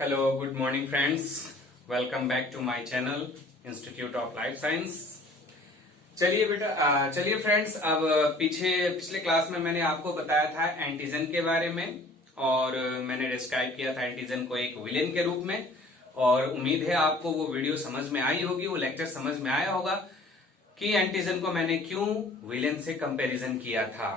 Hello good morning friends, welcome back to my channel institute of life science. चलिए friends, अब पिछले class में मैंने आपको बताया था एंटीजन के बारे में और मैंने डिस्क्राइब किया था एंटीजन को एक विलेन के रूप में। और उम्मीद है आपको वो वीडियो समझ में आई होगी, वो लेक्चर समझ में आया होगा कि एंटीजन को मैंने क्यों विलेन से कंपैरिजन किया था।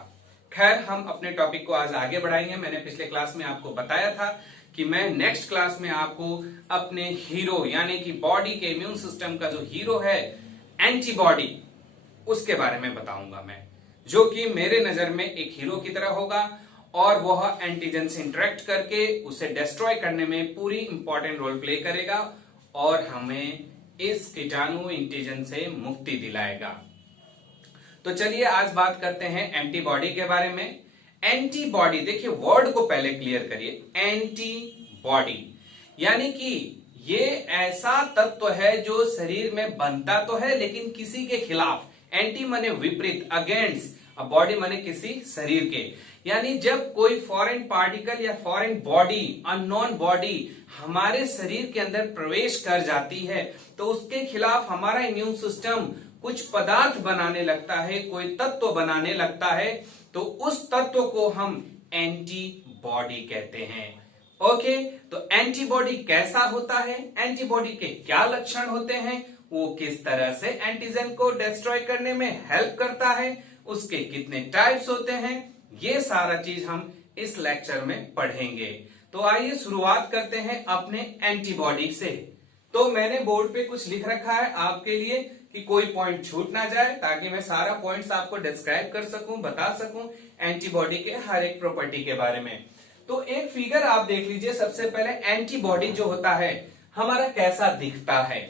खैर, हम अपने टॉपिक को आज आगे बढ़ाएंगे। मैंने पिछले क्लास में आपको बताया था कि मैं नेक्स्ट क्लास में आपको अपने हीरो यानी कि बॉडी के इम्यून सिस्टम का जो हीरो है एंटीबॉडी, उसके बारे में बताऊंगा मैं, जो कि मेरे नजर में एक हीरो की तरह होगा और वह एंटीजन से इंटरेक्ट करके उसे डिस्ट्रॉय करने में पूरी इंपॉर्टेंट रोल प्ले करेगा और हमें इस कीटाणु एंटीजन से मुक्ति दिलाएगा। तो चलिए आज बात करते हैं एंटीबॉडी के बारे में। एंटीबॉडी, देखिए वर्ड को पहले क्लियर करिए। एंटीबॉडी यानी कि ये ऐसा तत्व है जो शरीर में बनता तो है लेकिन किसी के खिलाफ। एंटी माने विपरीत, अगेंस्ट, बॉडी माने किसी शरीर के। यानी जब कोई फॉरेन पार्टिकल या फॉरेन बॉडी, अननोन बॉडी हमारे शरीर के अंदर प्रवेश कर जाती है तो उसके खिलाफ हमारा इम्यून सिस्टम कुछ पदार्थ बनाने लगता है, कोई तत्व बनाने लगता है, तो उस तत्व को हम एंटीबॉडी कहते हैं। ओके, तो एंटीबॉडी कैसा होता है, एंटीबॉडी के क्या लक्षण होते हैं, वो किस तरह से एंटीजन को डिस्ट्रॉय करने में हेल्प करता है, उसके कितने टाइप्स होते हैं, ये सारा चीज हम इस लेक्चर में पढ़ेंगे। तो आइए शुरुआत करते हैं अपने एंटीबॉडी से। तो मैंने बोर्ड पे कुछ लिख रखा है आपके लिए कि कोई पॉइंट छूट ना जाए, ताकि मैं सारा पॉइंट्स आपको डिस्क्राइब कर सकूं, बता सकूं एंटीबॉडी के हर एक प्रॉपर्टी के बारे में। तो एक फिगर आप देख लीजिए। सबसे पहले एंटीबॉडी जो होता है हमारा कैसा दिखता है।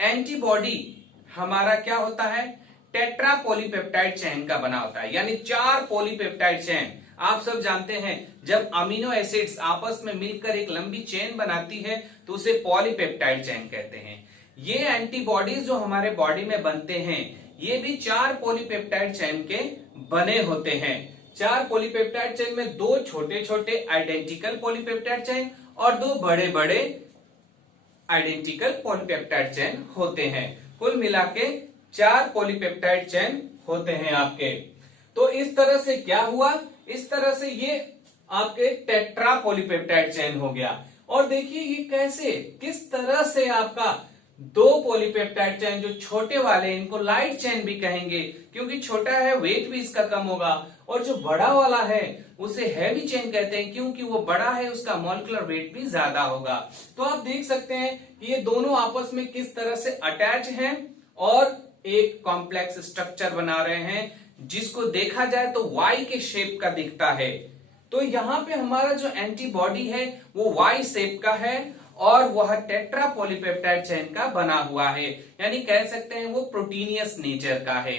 एंटीबॉडी हमारा क्या होता है, टेट्रा पॉलीपेप्टाइड चेन का बना होता है, यानी 4 पॉलीपेप्टाइड चेन। आप सब जानते हैं जब अमीनो एसिड्स आपस में मिलकर एक लंबी चेन बनाती है तो उसे पॉलीपेप्टाइड चेन कहते हैं। ये एंटीबॉडीज जो हमारे बॉडी में बनते हैं ये भी 4 पॉलीपेप्टाइड चेन के बने होते हैं। 4 पॉलीपेप्टाइड चेन में 2 छोटे छोटे आइडेंटिकल पॉलीपेप्टाइड चेन और 2 बड़े बड़े आइडेंटिकल पॉलीपेप्टाइड चेन होते हैं। कुल मिला के 4 पॉलीपेप्टाइड चेन होते हैं आपके। तो इस तरह से क्या हुआ, इस तरह से ये आपके टेट्रा पॉलीपेप्टाइड चेन हो गया। और देखिए ये कैसे, किस तरह से आपका 2 पॉलीपेप्टाइड चेन जो छोटे वाले, इनको लाइट चेन भी कहेंगे क्योंकि छोटा है, वेट भी इसका कम होगा, और जो बड़ा वाला है उसे हैवी चेन कहते हैं क्योंकि वो बड़ा है, उसका मॉलिक्यूलर वेट भी ज्यादा होगा। तो आप देख सकते हैं कि ये दोनों आपस में किस तरह से अटैच हैं और एक कॉम्प्लेक्स स्ट्रक्चर बना रहे हैं, जिसको देखा जाए तो वाई के शेप का दिखता है। तो यहाँ पे हमारा जो एंटीबॉडी है वो वाई शेप का है और वह टेट्रा पॉलीपेप्टाइड चेन का बना हुआ है, यानी कह सकते हैं वो प्रोटीनियस नेचर का है।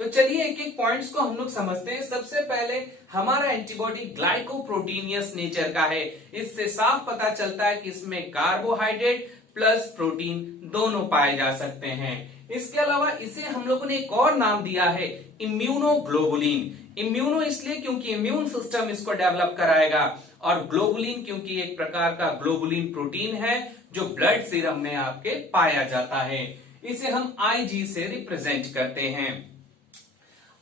तो चलिए एक एक पॉइंट्स को हम लोग समझते हैं। सबसे पहले हमारा एंटीबॉडी ग्लाइकोप्रोटीनियस नेचर का है। इससे साफ पता चलता है कि इसमें कार्बोहाइड्रेट प्लस प्रोटीन दोनों पाए जा सकते हैं। इसके अलावा इसे हम लोगों ने एक और नाम दिया है इम्यूनोग्लोबुलिन। इम्यूनो इसलिए क्योंकि इम्यून सिस्टम इसको डेवलप कराएगा, और ग्लोबुलिन क्योंकि एक प्रकार का ग्लोबुलिन प्रोटीन है जो ब्लड सीरम में आपके पाया जाता है। इसे हम IG से रिप्रेजेंट करते हैं।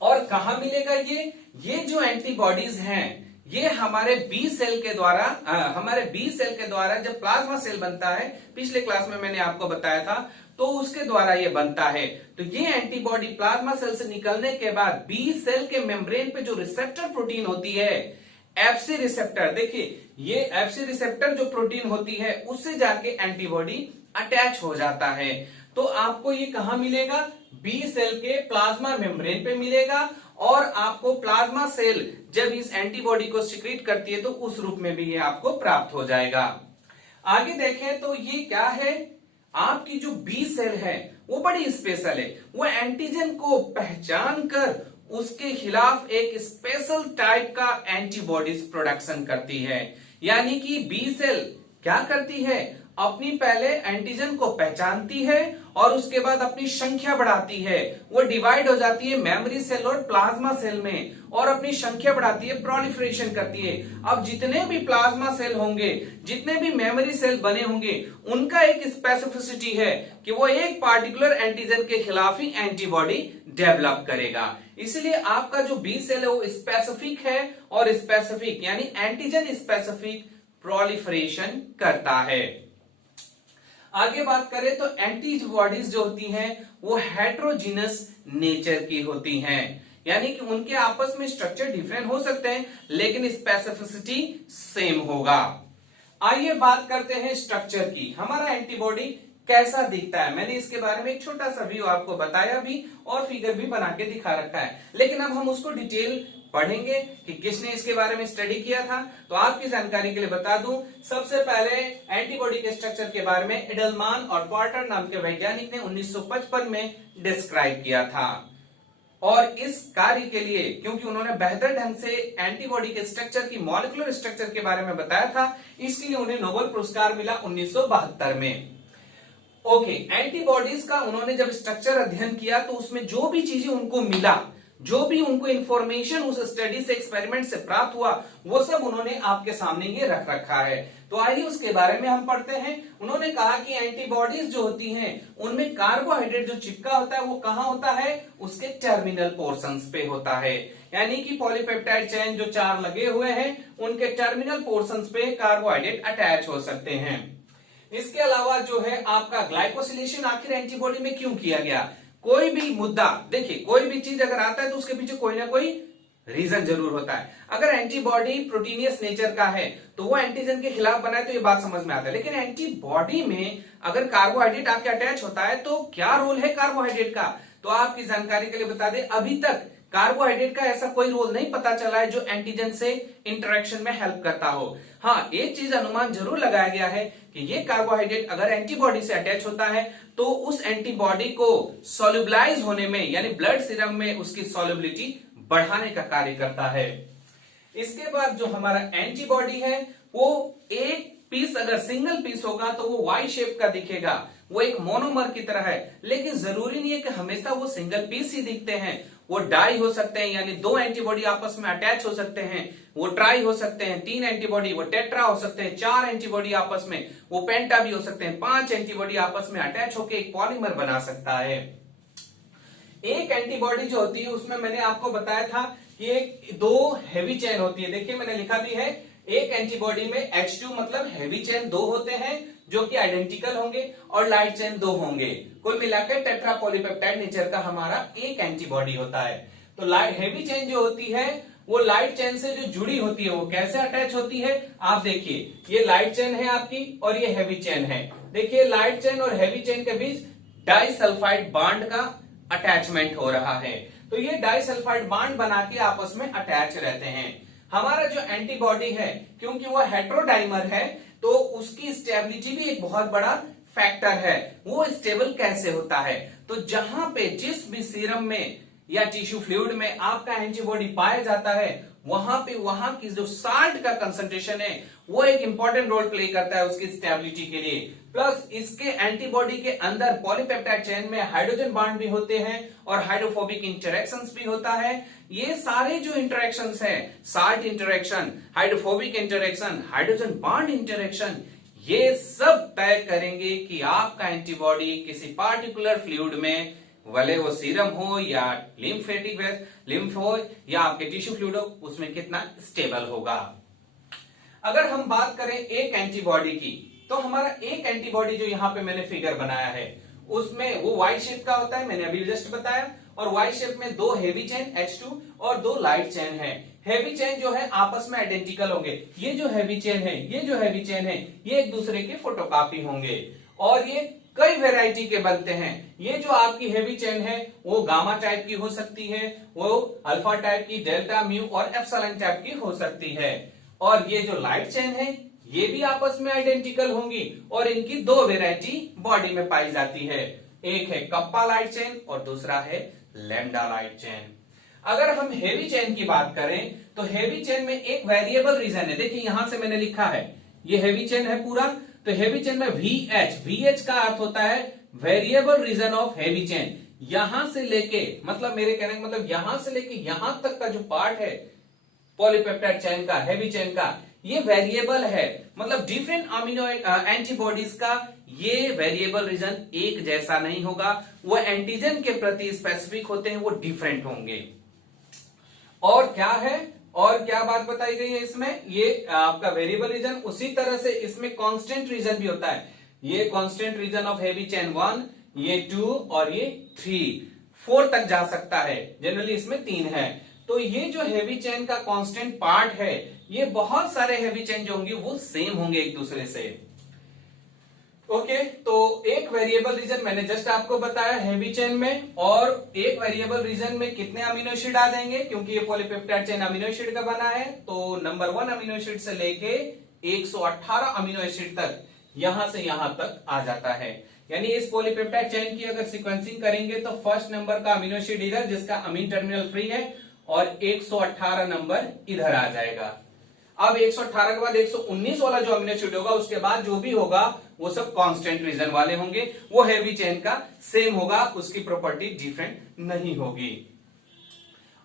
और कहा मिलेगा ये जो एंटीबॉडीज हैं ये हमारे बी सेल के द्वारा जब प्लाज्मा सेल बनता है, पिछले क्लास में मैंने आपको बताया था, तो उसके द्वारा ये बनता है। तो ये एंटीबॉडी प्लाज्मा सेल से निकलने के बाद बी सेल के मेम्ब्रेन पे जो रिसेप्टर प्रोटीन होती है, एफसी रिसेप्टर, देखिए ये एफसी रिसेप्टर जो प्रोटीन होती है उससे जाके एंटीबॉडी अटैच हो जाता है। तो आपको ये कहां मिलेगा, बी सेल के प्लाज्मा मेम्ब्रेन पे मिलेगा, और आपको प्लाज्मा सेल जब इस एंटीबॉडी को सिक्रीट करती है तो उस रूप में भी ये आपको प्राप्त हो जाएगा। आगे देखें तो ये क्या है, आपकी जो बी सेल है वो बड़ी स्पेशल है। वो एंटीजन को पहचान कर उसके खिलाफ एक स्पेशल टाइप का एंटीबॉडीज प्रोडक्शन करती है। यानी कि बी सेल क्या करती है, अपनी पहले एंटीजन को पहचानती है और उसके बाद अपनी संख्या बढ़ाती है। वो डिवाइड हो जाती है मेमोरी सेल और प्लाज्मा सेल में और अपनी संख्या बढ़ाती है, प्रोलिफरेशन करती है। अब जितने भी प्लाज्मा सेल होंगे, जितने भी मेमोरी सेल बने होंगे, उनका एक स्पेसिफिसिटी है कि वो एक पार्टिकुलर एंटीजन के खिलाफ ही एंटीबॉडी डेवलप करेगा। इसलिए आपका जो बी सेल है वो स्पेसिफिक है और स्पेसिफिक यानी एंटीजन स्पेसिफिक प्रोलिफरेशन करता है। आगे बात करें तो एंटीबॉडीज जो होती हैं वो हेट्रोजीनस नेचर की होती हैं, यानी कि उनके आपस में स्ट्रक्चर डिफरेंट हो सकते हैं लेकिन स्पेसिफिसिटी सेम होगा। आइए बात करते हैं स्ट्रक्चर की। हमारा एंटीबॉडी कैसा दिखता है, मैंने इसके बारे में एक छोटा सा व्यू आपको बताया भी और फिगर भी बना के दिखा रखा है, लेकिन अब हम उसको डिटेल पढ़ेंगे कि किसने इसके बारे में स्टडी किया था। तो आपकी जानकारी के लिए बता दूं, सबसे पहले एंटीबॉडी के स्ट्रक्चर के बारे में एडलमान और पोर्टर नाम के वैज्ञानिक ने 1955 में डिस्क्राइब किया था। और इस कार्य के लिए, क्योंकि उन्होंने बेहतर ढंग से एंटीबॉडी के स्ट्रक्चर की मॉलिक्यूलर स्ट्रक्चर के बारे में बताया था, इसलिए उन्हें नोबेल पुरस्कार मिला 1972 में। ओके, एंटीबॉडीज का उन्होंने जब स्ट्रक्चर अध्ययन किया तो उसमें जो भी चीजें उनको मिला, जो भी उनको इंफॉर्मेशन उस स्टडी से, एक्सपेरिमेंट से प्राप्त हुआ, वो सब उन्होंने आपके सामने ये रख रखा है। तो आइए उसके बारे में हम पढ़ते हैं। उन्होंने कहा कि एंटीबॉडीज जो होती हैं उनमें कार्बोहाइड्रेट जो चिपका होता है वो कहां होता है, उसके टर्मिनल पोर्शंस पे होता है। यानी कि पॉलीपेप्टाइड चेन जो 4 लगे हुए हैं उनके टर्मिनल पोर्शंस पे कार्बोहाइड्रेट अटैच हो सकते हैं। इसके अलावा जो है आपका ग्लाइकोसिलेशन आखिर एंटीबॉडी में क्यों किया गया। कोई भी मुद्दा देखिए, कोई भी चीज अगर आता है तो उसके पीछे कोई ना कोई रीजन जरूर होता है। अगर एंटीबॉडी प्रोटीनियस नेचर का है तो वो एंटीजन के खिलाफ बना है तो ये बात समझ में आता है, लेकिन एंटीबॉडी में अगर कार्बोहाइड्रेट आके अटैच होता है तो क्या रोल है कार्बोहाइड्रेट का। तो आपकी जानकारी के लिए बता दें, अभी तक कार्बोहाइड्रेट का ऐसा कोई रोल नहीं पता चला है जो एंटीजन से इंटरेक्शन में हेल्प करता हो। हाँ, एक चीज अनुमान जरूर लगाया गया है कि ये कार्बोहाइड्रेट अगर एंटीबॉडी से अटैच होता है तो उस एंटीबॉडी को सोल्यूबलाइज होने में यानी ब्लड सीरम में उसकी सोल्युबिलिटी बढ़ाने का कार्य करता है। इसके बाद जो हमारा एंटीबॉडी है वो एक पीस, अगर सिंगल पीस होगा तो वो वाई शेप का दिखेगा, वो एक मोनोमर की तरह है, लेकिन जरूरी नहीं है कि हमेशा वो सिंगल पीस ही दिखते हैं। वो डाई हो सकते हैं, यानी 2 एंटीबॉडी आपस में अटैच हो सकते हैं। वो ट्राई हो सकते हैं, 3 एंटीबॉडी, वो टेट्रा हो सकते हैं, 4 एंटीबॉडी आपस में, वो पेंटा भी हो सकते हैं, 5 एंटीबॉडी आपस में अटैच होकर एक पॉलीमर बना सकता है। एक एंटीबॉडी जो होती है उसमें मैंने आपको बताया था कि एक 2 हैवी चेन होती है। देखिए मैंने लिखा भी है, एक एंटीबॉडी में H2 मतलब हैवी चेन 2 होते हैं जो कि आइडेंटिकल होंगे और लाइट चेन 2 होंगे। कुल मिलाकर टेट्रा पॉलीपेप्टाइड नेचर का हमारा एक एंटीबॉडी होता है। तो हैवी चेन जो होती है वो लाइट चेन से जो जुड़ी होती है वो कैसे अटैच होती है, आप देखिए, ये लाइट चेन है आपकी और ये हैवी चेन है। देखिए लाइट चेन और हैवी चेन के बीच डाइसल्फाइड बॉन्ड का अटैचमेंट हो रहा है। तो ये डाइसल्फाइड बॉन्ड बना के आपस में अटैच रहते हैं। हमारा जो एंटीबॉडी है क्योंकि वो हेट्रोडाइमर है तो उसकी स्टेबिलिटी भी एक बहुत बड़ा फैक्टर है। वो स्टेबल कैसे होता है, तो जहां पे जिस भी सीरम में या टिश्यू फ्लूइड में आपका एंटीबॉडी पाया जाता है वहां की जो साल्ट का कंसंट्रेशन है वो एक इंपॉर्टेंट रोल प्ले करता है उसकी स्टेबिलिटी के लिए। प्लस इसके एंटीबॉडी के अंदर पॉलीपेप्टाइड चेन में हाइड्रोजन बॉन्ड भी होते हैं और हाइड्रोफोबिक इंटरेक्शंस भी होता है। ये सारे जो इंटरेक्शंस हैं, salt interaction, hydrophobic interaction, hydrogen bond interaction, ये सब तय करेंगे कि आपका एंटीबॉडी किसी पार्टिकुलर फ्लूइड में, भले वो सीरम हो या लिम्फ हो या आपके टिश्यू फ्लूइड हो, उसमें कितना स्टेबल होगा। अगर हम बात करें एक एंटीबॉडी की, तो हमारा एक एंटीबॉडी जो यहाँ पे मैंने फिगर बनाया है उसमें वो वाई शेप का होता है, मैंने अभी जस्ट बताया, और वाई शेप में 2 हेवी चेन H2 और 2 लाइट चेन है। हेवी चेन जो है आपस में आइडेंटिकल होंगे, ये जो हेवी चेन है, ये जो हेवी चेन है, ये एक दूसरे के फोटोकॉपी होंगे और ये कई वैरायटी के बनते हैं। ये जो आपकी हेवी चेन है वो गामा टाइप की हो सकती है, वो अल्फा टाइप की, डेल्टा, म्यू और एप्सिलॉन टाइप की हो सकती है। और ये जो लाइट चेन है ये भी आपस में आइडेंटिकल होंगी और इनकी 2 वैरायटी बॉडी में पाई जाती है। एक है कप्पा लाइट चेन और दूसरा है लैम्डा लाइट चेन। अगर हम हेवी चेन की बात करें तो हेवी चेन में एक वेरिएबल रीजन है। देखिए यहां से मैंने लिखा है, ये हेवी चेन है पूरा, तो हेवी चेन में VH का अर्थ होता है variable region of heavy chain. यहां से लेके, मतलब मेरे कहने का मतलब यहां से लेके यहां तक का जो पार्ट है पॉलीपेप्टाइड चेन का, हेवी चेन का, ये वेरिएबल है। मतलब डिफरेंट अमीनो एंटीबॉडीज का ये वेरिएबल रीजन एक जैसा नहीं होगा, वो एंटीजन के प्रति स्पेसिफिक होते हैं, वो डिफरेंट होंगे। और क्या है, और क्या बात बताई गई है इसमें, ये आपका वेरिएबल रीजन, उसी तरह से इसमें कांस्टेंट रीजन भी होता है। ये constant region of heavy chain 1, ये 2 और ये 3, 4 तक जा सकता है। जनरली इसमें 3 है। तो ये जो हेवी चेन का कांस्टेंट पार्ट है, ये बहुत सारे हेवी चेन जो होंगे वो सेम होंगे एक दूसरे से। ओके, तो एक वेरिएबल रीजन मैंने जस्ट आपको बताया हेवी चेन में, और एक वेरिएबल रीजन में कितने अमीनो एसिड आ जाएंगे, क्योंकि ये पॉलीपेप्टाइड चेन अमीनो एसिड का बना है। तो नंबर 1 अमीनो एसिड से लेके 118 अमीनो एसिड तक यहां से यहां तक आ जाता है। यानी इस पॉलीपेप्टाइड चेन की अगर सीक्वेंसिंग करेंगे तो फर्स्ट नंबर का अमीनो एसिड इधर, जिसका अमीन टर्मिनल फ्री है, और 118 नंबर इधर आ जाएगा। अब 118 के बाद 119 वाला जो अमीनो एसिड होगा, उसके बाद जो भी होगा वो सब कांस्टेंट रीजन वाले होंगे, वो हेवी चेन का सेम होगा, उसकी प्रॉपर्टी डिफरेंट नहीं होगी।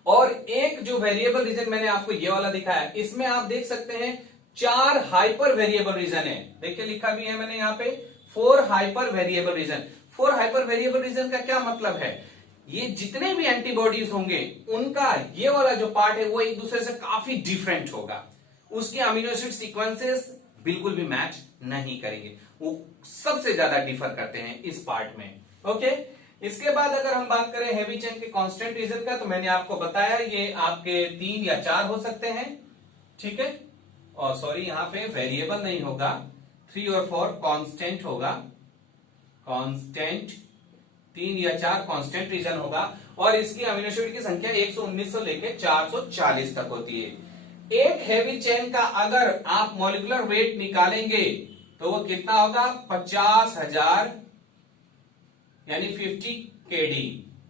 और एक जो वेरिएबल रीजन मैंने आपको ये वाला दिखाया, इसमें आप देख सकते हैं 4 हाइपर वेरिएबल रीजन है। देखिए लिखा भी है मैंने यहाँ पे 4 hyper variable region. 4 hyper variable region का क्या मतलब है, ये जितने भी एंटीबॉडीज होंगे उनका ये वाला जो पार्ट है वो एक दूसरे से काफी डिफरेंट होगा, उसके अमीनो एसिड सीक्वेंसेस बिल्कुल भी मैच नहीं करेंगे, वो सबसे ज्यादा डिफर करते हैं इस पार्ट में। ओके, इसके बाद अगर हम बात करें हेवी चेन के कांस्टेंट रीजन का, तो मैंने आपको बताया ये आपके 3 या 4 हो सकते हैं, ठीक है। और सॉरी, यहां पे वेरिएबल नहीं होगा, 3 और 4 कांस्टेंट होगा, कांस्टेंट 3 या 4 कांस्टेंट रीजन होगा, और इसकी अमीनो एसिड की संख्या 119 से लेकर 440 तक होती है। एक हेवी चेन का अगर आप मॉलिक्यूलर वेट निकालेंगे तो वो कितना होगा, 50,000 यानी 50 kd,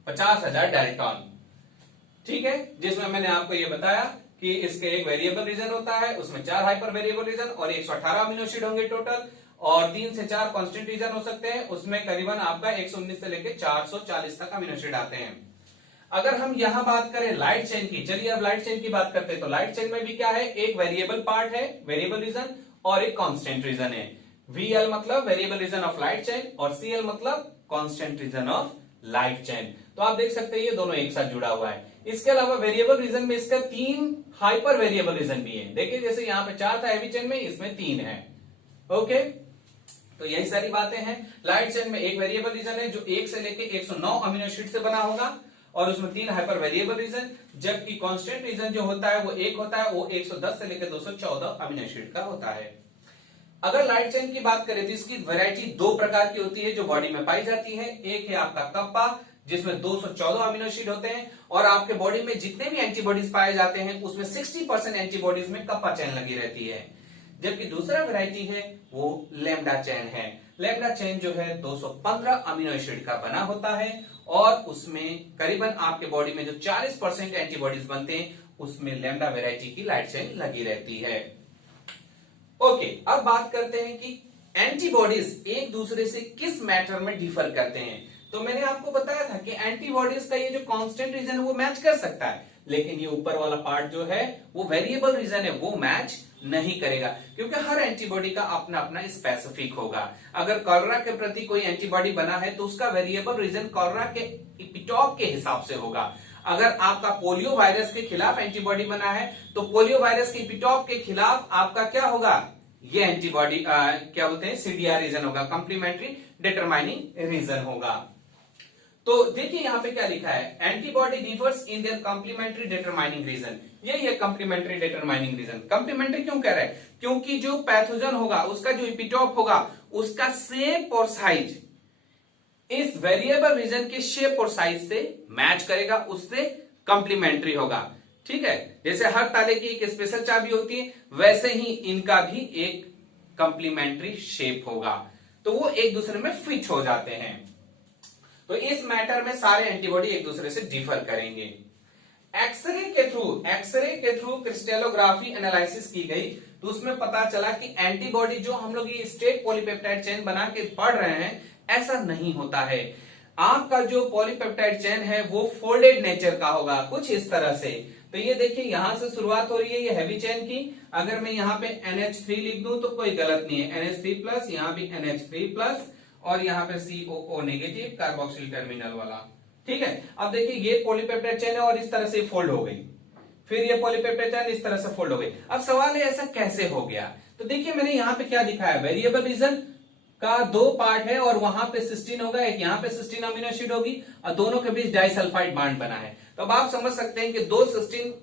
50,000 डाल्टन, ठीक है। जिसमें मैंने आपको ये बताया कि इसके एक वेरिएबल रीजन होता है, उसमें 4 हाइपर वेरिएबल रीजन और 118 अमीनो एसिड होंगे टोटल, और 3 से 4 कांस्टेंट रीजन हो सकते हैं, उसमें करीबन आपका 119 से लेकर 440 तक अमीनो एसिड आते हैं। अगर हम यहां बात करें लाइट चेन की, चलिए अब लाइट चेन की बात करते हैं। तो लाइट चेन में भी क्या है, एक वेरिएबल पार्ट है, वेरिएबल रीजन, और एक कांस्टेंट रीजन है। VL मतलब variable region of light chain, और CL मतलब constant region of light chain. तो आप देख सकते हैं ये दोनों एक साथ जुड़ा हुआ है। इसके अलावा वेरिएबल रीजन में इसका 3 हाइपर वेरिएबल रीजन भी है। देखिए जैसे यहाँ पे 4 था हेवी चेन में, इसमें 3 है। ओके, तो यही सारी बातें हैं। लाइट चेन में एक वेरिएबल रीजन है जो 1 से लेके 109 अमीनो एसिड से बना होगा, और उसमें 3 हाइपर वेरिएबल रीजन, जबकि कांस्टेंट रीजन जो होता है वो एक होता है, वो 110 से लेकर 214 अमीनो एसिड का होता है। अगर लाइट चेन की बात करें तो इसकी वैरायटी 2 प्रकार की होती है जो बॉडी में पाई जाती है। एक है आपका कप्पा, जिसमें 214 अमीनो एसिड होते हैं, और आपके बॉडी में जितने भी एंटीबॉडीज पाए जाते हैं उसमें 60% एंटीबॉडीज में कप्पा चेन लगी रहती है। जबकि दूसरा वैरायटी है वो लैम्डा चेन है। लैम्डा चेन जो है 215 अमीनो एसिड का बना होता है, और उसमें करीबन आपके बॉडी में जो 40% एंटीबॉडीज बनते हैं उसमें लैम्डा वैरायटी की लाइट चेन लगी रहती है। ओके, अब बात करते हैं कि एंटीबॉडीज एक दूसरे से किस मैटर में डिफर करते हैं। तो मैंने आपको बताया था कि एंटीबॉडीज का ये जो कांस्टेंट रीजन है वो मैच कर सकता है, लेकिन ये ऊपर वाला पार्ट जो है वो वेरिएबल रीजन है, वो मैच नहीं करेगा, क्योंकि हर एंटीबॉडी का अपना अपना स्पेसिफिक होगा। अगर कॉलरा के प्रति कोई एंटीबॉडी बना है तो उसका वेरिएबल रीजन कॉलरा के इपिटॉप के हिसाब से होगा। अगर आपका पोलियो वायरस के खिलाफ एंटीबॉडी बना है तो पोलियो वायरस के इपिटॉप के खिलाफ आपका क्या होगा, ये एंटीबॉडी क्या बोलते हैं, CDR रीजन होगा, कंप्लीमेंट्री डिटरमाइनिंग रीजन होगा। तो देखिए यहां पे क्या लिखा है, antibody differs in their complementary determining reason. यही है कंप्लीमेंट्री डिटरमाइनिंग रीजन। कंप्लीमेंट्री क्यों कह रहे हैं, क्योंकि जो पैथोजन होगा उसका जो इपिटॉप होगा उसका शेप और साइज इस वेरिएबल रीजन के शेप और साइज से मैच करेगा, उससे कंप्लीमेंट्री होगा। ठीक है, जैसे हर ताले की एक स्पेशल चाबी होती है, वैसे ही इनका भी एक कंप्लीमेंट्री शेप होगा, तो वो एक दूसरे में फिट हो जाते हैं। तो इस मैटर में सारे एंटीबॉडी एक दूसरे से डिफर करेंगे। एक्सरे के थ्रू क्रिस्टलोग्राफी एनालिसिस की गई तो उसमें पता चला कि एंटीबॉडी जो हम लोग ये स्ट्रेट पॉलीपेप्टाइड चेन बना के पढ़ रहे हैं, ऐसा नहीं होता है। आपका जो पॉलीपेप्टाइड चेन है वो फोल्डेड नेचर का होगा, कुछ इस तरह से। तो ये देखिए यहां से शुरुआत हो रही है ये हैवी चेन की। अगर मैं यहाँ पे NH3 लिख दूं तो कोई गलत नहीं है, NH3+, यहाँ भी NH3+, और यहाँ पे COO नेगेटिव कार्बोक्सिल टर्मिनल वाला। ठीक है, अब देखिए ये पॉलीपेप्टाइड चेन है और इस तरह से फोल्ड हो गई, फिर ये पॉलीपेप्टाइड चेन इस तरह से फोल्ड हो गई। अब सवाल है ऐसा कैसे हो गया? तो देखिए मैंने यहाँ पे क्या दिखाया, वेरिएबल रीजन का 2 पार्ट है और वहां पे सिस्टीन होगा, एक यहाँ पे सिस्टीन अमीनो एसिड होगी और दोनों के बीच डाइसल्फाइड बॉन्ड बना है। तो अब आप समझ सकते हैं कि 2 सिस्टीन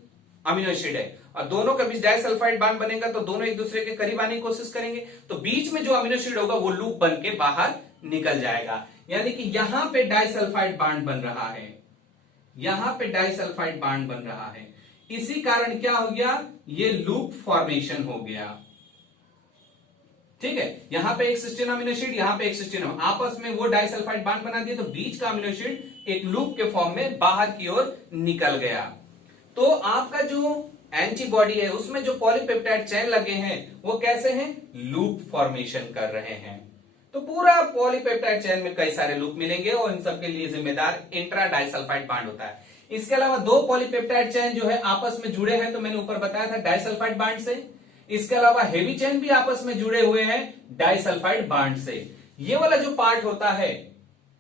अमीनो एसिड है और दोनों के बीच डाइसल्फाइड बॉन्ड बनेगा तो दोनों एक दूसरे के करीब आने की कोशिश करेंगे, तो बीच में जो अमीनो एसिड होगा वो लूप बन के बाहर निकल जाएगा। यानी कि यहां पे डाइसल्फाइड बॉन्ड बन रहा है, यहां पे डाइसल्फाइड बॉन्ड बन रहा है। इसी कारण क्या हो गया, ये लूप फॉर्मेशन हो गया। ठीक है, यहां पे एक सिस्टीन अमीनो एसिड, यहां पे एक सिस्टीन, आपस में वो डाइसल्फाइड बॉन्ड बना दिया तो बीच का अमीनो एसिड एक लूप के फॉर्म में बाहर की ओर निकल गया। तो आपका जो एंटीबॉडी है उसमें जो पॉलीपेप्टाइड चेन लगे हैं वो कैसे हैं, लूप फॉर्मेशन कर रहे हैं। तो पूरा पॉलीपेप्टाइड चेन में कई सारे लूप मिलेंगे और इन सबके लिए जिम्मेदार इंट्रा डाइसल्फाइड बॉन्ड होता है। इसके अलावा 2 पॉलीपेप्टाइड चेन जो है आपस में जुड़े हैं, तो मैंने ऊपर बताया था डाइसल्फाइड बॉन्ड से। इसके अलावा हेवी चेन भी आपस में जुड़े हुए हैं डाइसल्फाइड बॉन्ड से। ये वाला जो पार्ट होता है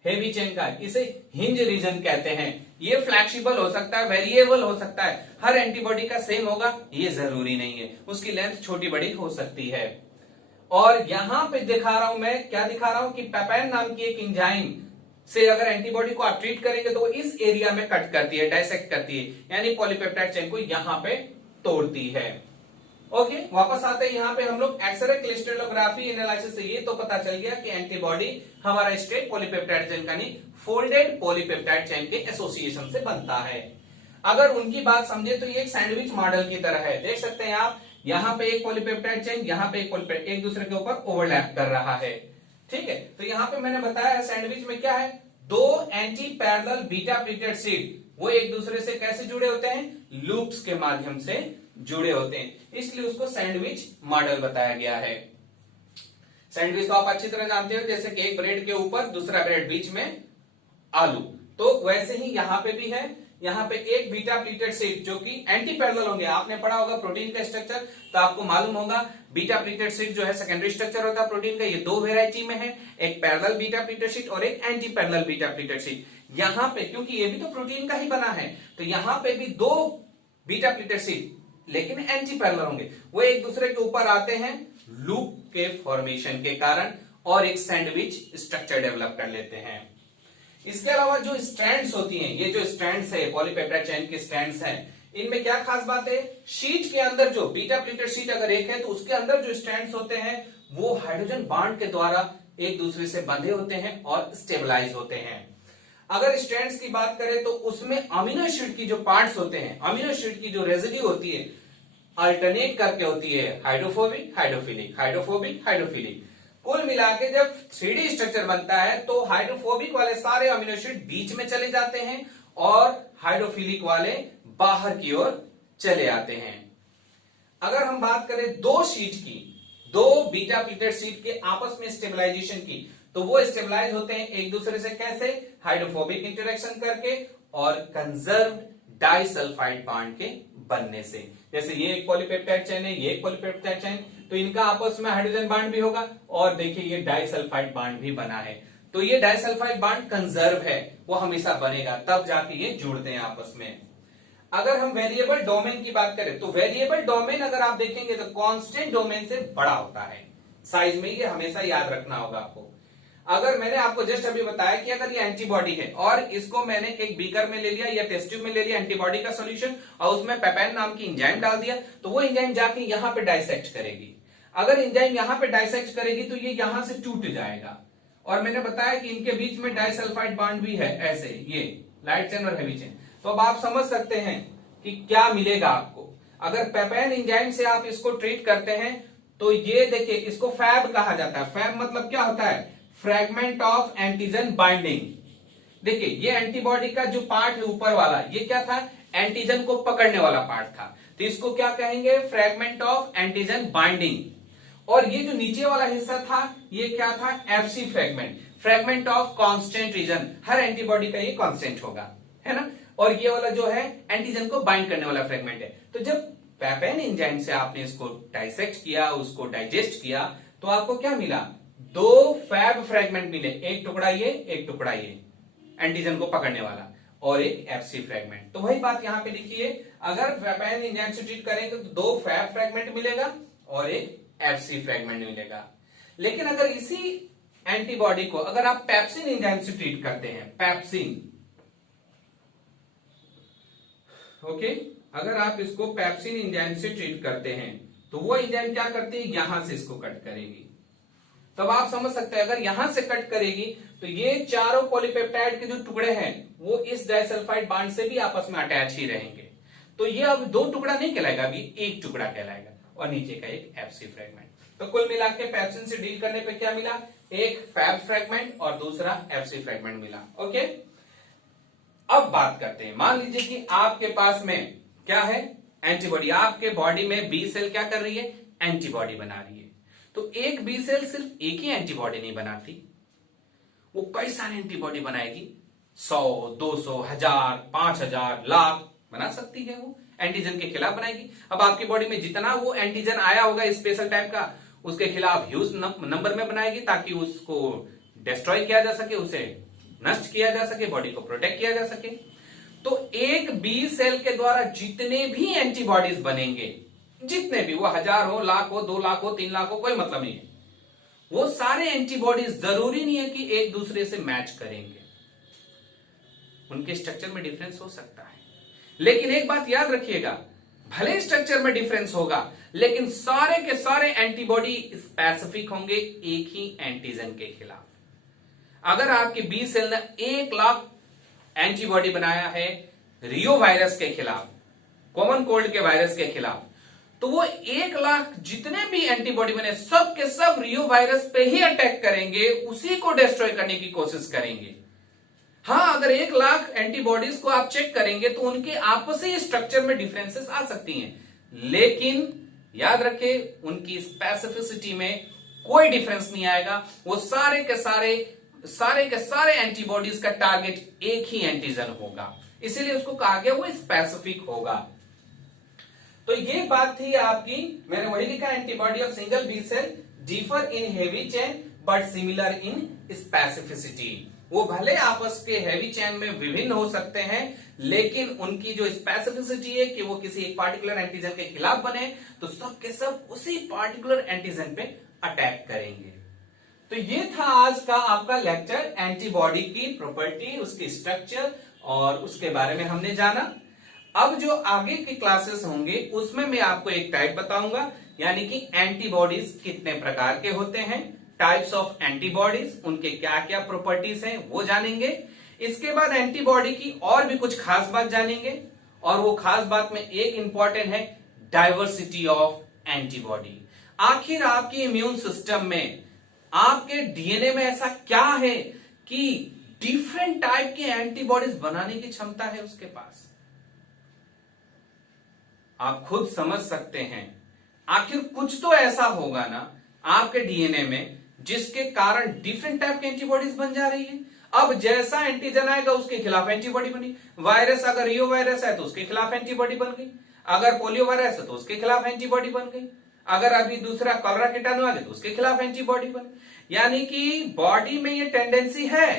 हेवी चेन का, इसे हिंज रीजन कहते हैं। ये फ्लैक्सिबल हो सकता है, वेरिएबल हो सकता है, हर एंटीबॉडी का सेम होगा ये जरूरी नहीं है, उसकी लेंथ छोटी बड़ी हो सकती है। और यहां पे दिखा रहा हूं मैं, क्या दिखा रहा हूं कि पेपेन नाम की एक एंजाइम से अगर एंटीबॉडी को आप ट्रीट करेंगे तो वो इस एरिया में कट करती है, डाइसेक्ट करती है, यानी पॉलीपेप्टाइड चेन को यहां पे तोड़ती है। ओके, वापस आते हैं यहाँ पे हम लोग एक्सरे क्रिस्टलोग्राफी एनालिसिस से ये तो पता चल गया कि एंटीबॉडी हमारा स्ट्रेट पॉलीपेप्टाइड चेन का नहीं, फोल्डेड पॉलीपेप्टाइड चेन के एसोसिएशन से बनता है। अगर उनकी बात समझे तो ये एक सैंडविच मॉडल की तरह है, देख सकते हैं आप, यहाँ पे एक पॉलीपेप्टाइड चेन, यहाँ पे एक पॉलीपेप्टाइड, एक दूसरे के ऊपर ओवरलैप कर रहा है। ठीक है, तो यहाँ पे मैंने बताया सैंडविच में क्या है, 2 anti parallel beta pleated sheet वो एक दूसरे से कैसे जुड़े होते हैं, लूप्स के माध्यम से जुड़े होते हैं, इसलिए उसको सैंडविच मॉडल बताया गया है। सैंडविच तो आप अच्छी तरह जानते हो, जैसे कि एक ब्रेड के ऊपर दूसरा ब्रेड, बीच में आलू, तो वैसे ही यहां पे भी है। यहां पे एक बीटा प्लीटेड शीट जो कि एंटी पैरेलल होंगे, आपने पढ़ा होगा प्रोटीन का स्ट्रक्चर तो आपको मालूम होगा बीटा प्लीटेड शीट जो है सेकेंडरी स्ट्रक्चर होता है प्रोटीन का। ये 2 वेराइटी में है, एक पैरेलल बीटा प्लीटेड शीट और एक anti parallel beta pleated sheet. यहां पे क्योंकि ये भी तो प्रोटीन का ही बना है, तो यहां पे भी 2 बीटा प्लीटेड शीट लेकिन एंटी पैरेलल होंगे, वो एक दूसरे के ऊपर आते हैं लूप के फॉर्मेशन के कारण और एक सैंडविच स्ट्रक्चर डेवलप कर लेते हैं। इसके अलावा जो स्ट्रैंड्स होती हैं, ये जो स्ट्रैंड्स है पॉलीपेप्टाइड चेन की स्ट्रैंड्स हैं, इनमें क्या खास बात है, शीट के अंदर जो बीटा प्लीटेड शीट अगर एक है तो उसके अंदर जो स्ट्रैंड्स होते हैं वो हाइड्रोजन बॉन्ड के द्वारा एक दूसरे से बंधे होते हैं और स्टेबलाइज होते हैं। अगर स्ट्रैंड्स की बात करें तो उसमें अमीनो एसिड की जो पार्ट्स होते हैं, अमीनो एसिड की जो रेजिड्यू होती है अल्टरनेट करके होती है, हाइड्रोफोबिक हाइड्रोफिलिक, हाइड्रोफोबिक हाइड्रोफिलिक। कुल मिला के जब 3D स्ट्रक्चर बनता है तो हाइड्रोफोबिक वाले सारे अमीनो एसिड बीच में चले जाते हैं और हाइड्रोफिलिक वाले बाहर की ओर चले आते हैं। अगर हम बात करें 2 शीट की, 2 बीटा प्लीटेड शीट के आपस में स्टेबलाइजेशन की, तो वो स्टेबलाइज होते हैं एक दूसरे से कैसे, हाइड्रोफोबिक इंटरेक्शन करके और कंजर्व डाइसल्फाइड बॉन्ड के बनने से। जैसे ये एक पॉलीपेप्टाइड चेन है, ये एक पॉलीपेप्टाइड चेन, तो इनका आपस में हाइड्रोजन बॉन्ड भी होगा और देखिए ये डाइसल्फाइड बॉन्ड भी बना है। तो ये डाइसल्फाइड बॉन्ड कंजर्व है, वो हमेशा बनेगा, तब जाके ये जुड़ते हैं आपस में। अगर हम वेरिएबल डोमेन की बात करें तो वेरिएबल डोमेन अगर आप देखेंगे तो कांस्टेंट डोमेन से बड़ा होता है साइज में, ये हमेशा याद रखना होगा आपको। अगर मैंने आपको जस्ट अभी बताया कि अगर ये एंटीबॉडी है और इसको मैंने एक बीकर में ले लिया या टेस्ट ट्यूब में ले लिया एंटीबॉडी का सॉल्यूशन और उसमें पेपेन नाम की एंजाइम डाल दिया, तो वो एंजाइम जाके यहां पे डाइसेक्ट करेगी। अगर एंजाइम यहां पे डाइसेक्ट करेगी तो ये यहां से टूट जाएगा। और मैंने बताया कि इनके बीच में डाइसल्फाइड बॉन्ड भी है, ऐसे ये लाइट चेन और हेवी चेन। तो अब आप समझ सकते हैं कि क्या मिलेगा आपको अगर पेपेन एंजाइम से आप इसको ट्रीट करते हैं। तो ये देखिए, इसको फैब कहा जाता है। फैब मतलब क्या होता है, फ्रैगमेंट ऑफ एंटीजन बाइंडिंग। देखिए ये एंटीबॉडी का जो पार्ट है ऊपर वाला, ये क्या था, एंटीजन को पकड़ने वाला पार्ट था, तो इसको क्या कहेंगे, फ्रेगमेंट ऑफ एंटीजन बाइंडिंग। और ये जो नीचे वाला हिस्सा था ये क्या था, FC fragment, fragment of constant region. Her antibody का ये कांस्टेंट होगा, है ना। और ये वाला जो है एंटीजन को बाइंड करने वाला फ्रेगमेंट है। तो जब पैपेन एंजाइम से आपने इसको डाइसेक्ट किया, उसको डाइजेस्ट किया, तो आपको क्या मिला, दो फैब फ्रेगमेंट मिले, एक टुकड़ा ये, एक टुकड़ा ये एंटीजन को पकड़ने वाला, और एक एफसी फ्रेगमेंट। तो वही बात यहां पे लिखिए, अगर पैपेन एंजाइम से ट्रीट करेंगे तो दो फैब फ्रेगमेंट मिलेगा और एक एफसी फ्रेगमेंट मिलेगा। लेकिन अगर इसी एंटीबॉडी को अगर आप पेप्सिन एंजाइम से ट्रीट करते हैं, पेप्सिन, ओके, अगर आप इसको पेप्सिन एंजाइम से ट्रीट करते हैं तो वो एंजाइम क्या करती है, यहां से इसको कट करेगी। तब आप समझ सकते हैं, अगर यहां से कट करेगी तो ये चारों पॉलीपेप्टाइड के जो टुकड़े हैं वो इस डाइसल्फाइड बांड से भी आपस में अटैच ही रहेंगे। तो ये अब दो टुकड़ा नहीं कहलाएगा, अभी एक टुकड़ा कहलाएगा, और नीचे का एक एफसी फ्रेगमेंट। तो कुल मिला के पेप्सिन से डील करने पे क्या मिला, एक फैब फ्रेगमेंट और दूसरा एफसी फ्रेगमेंट मिला। ओके, अब बात करते हैं, मान लीजिए कि आपके पास में क्या है, एंटीबॉडी। आपके बॉडी में बी सेल क्या कर रही है, एंटीबॉडी बना रही है। तो एक बी सेल सिर्फ एक ही एंटीबॉडी नहीं बनाती, वो कई सारे एंटीबॉडी बनाएगी, 100, 200, 1000, 5000, लाख बना सकती है। वो एंटीजन के खिलाफ बनाएगी। अब आपकी बॉडी में जितना वो एंटीजन आया होगा स्पेशल टाइप का, उसके खिलाफ ह्यूज नंबर में बनाएगी, ताकि उसको डिस्ट्रॉय किया जा सके, उसे नष्ट किया जा सके, बॉडी को प्रोटेक्ट किया जा सके। तो एक बी सेल के द्वारा जितने भी एंटीबॉडीज बनेंगे, जितने भी, वो 1000 हो, लाख हो, 2 लाख हो, 3 लाख हो, कोई मतलब नहीं है, वो सारे एंटीबॉडीज जरूरी नहीं है कि एक दूसरे से मैच करेंगे, उनके स्ट्रक्चर में डिफरेंस हो सकता है। लेकिन एक बात याद रखिएगा, भले स्ट्रक्चर में डिफरेंस होगा लेकिन सारे के सारे एंटीबॉडी स्पेसिफिक होंगे एक ही एंटीजन के खिलाफ। अगर आपकी बी सेल ने 1 लाख एंटीबॉडी बनाया है रियो वायरस के खिलाफ, कॉमन कोल्ड के वायरस के खिलाफ, तो वो 1 लाख जितने भी एंटीबॉडी बने सब के सब रियो वायरस पे ही अटैक करेंगे, उसी को डिस्ट्रॉय करने की कोशिश करेंगे। हाँ, अगर 1 लाख एंटीबॉडीज को आप चेक करेंगे तो उनके आपसी स्ट्रक्चर में डिफरेंसेस आ सकती हैं, लेकिन याद रखें उनकी स्पेसिफिसिटी में कोई डिफरेंस नहीं आएगा। वो सारे के सारे एंटीबॉडीज का टारगेट एक ही एंटीजन होगा, इसीलिए उसको कहा गया वो स्पेसिफिक होगा। तो ये बात थी आपकी, मैंने वही लिखा, antibody of single B cell differ in heavy chain but similar in specificity. वो भले आपस के हेवी चेन में विभिन्न हो सकते हैं, लेकिन उनकी जो स्पेसिफिसिटी है कि वो किसी एक पार्टिकुलर एंटीजन के खिलाफ बने तो सब के सब उसी पार्टिकुलर एंटीजन पे अटैक करेंगे। तो ये था आज का आपका लेक्चर, एंटीबॉडी की प्रॉपर्टी, उसकी स्ट्रक्चर और उसके बारे में हमने जाना। अब जो आगे की क्लासेस होंगे उसमें मैं आपको एक टाइप बताऊंगा, यानी कि एंटीबॉडीज कितने प्रकार के होते हैं, टाइप्स ऑफ एंटीबॉडीज, उनके क्या क्या प्रॉपर्टीज हैं वो जानेंगे। इसके बाद एंटीबॉडी की और भी कुछ खास बात जानेंगे, और वो खास बात में एक इंपॉर्टेंट है डाइवर्सिटी ऑफ एंटीबॉडी। आखिर आपके इम्यून सिस्टम में, आपके डीएनए में ऐसा क्या है कि डिफरेंट टाइप के एंटीबॉडीज बनाने की क्षमता है उसके पास। आप खुद समझ सकते हैं, आखिर कुछ तो ऐसा होगा ना आपके डीएनए में जिसके कारण डिफरेंट टाइप के एंटीबॉडीज बन जा रही है। अब जैसा एंटीजन आएगा उसके खिलाफ एंटीबॉडी बनी। वायरस अगर रियो वायरस है तो उसके खिलाफ एंटीबॉडी बन गई, अगर पोलियो वायरस है तो उसके खिलाफ एंटीबॉडी बन गई, अगर अभी दूसरा कॉलरा कीटाणु आ गया तो उसके खिलाफ एंटीबॉडी बन गई। यानी कि बॉडी में ये टेंडेंसी है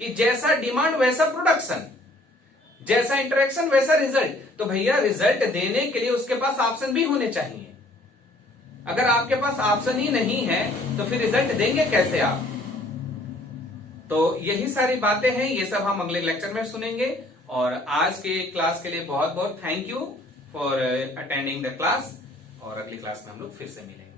कि जैसा डिमांड वैसा प्रोडक्शन, जैसा इंटरेक्शन वैसा रिजल्ट। तो भैया रिजल्ट देने के लिए उसके पास ऑप्शन भी होने चाहिए। अगर आपके पास ऑप्शन ही नहीं है तो फिर रिजल्ट देंगे कैसे आप। तो यही सारी बातें हैं, ये सब हम अगले लेक्चर में सुनेंगे। और आज के क्लास के लिए बहुत बहुत thank you for attending the class, और अगली क्लास में हम लोग फिर से मिलेंगे।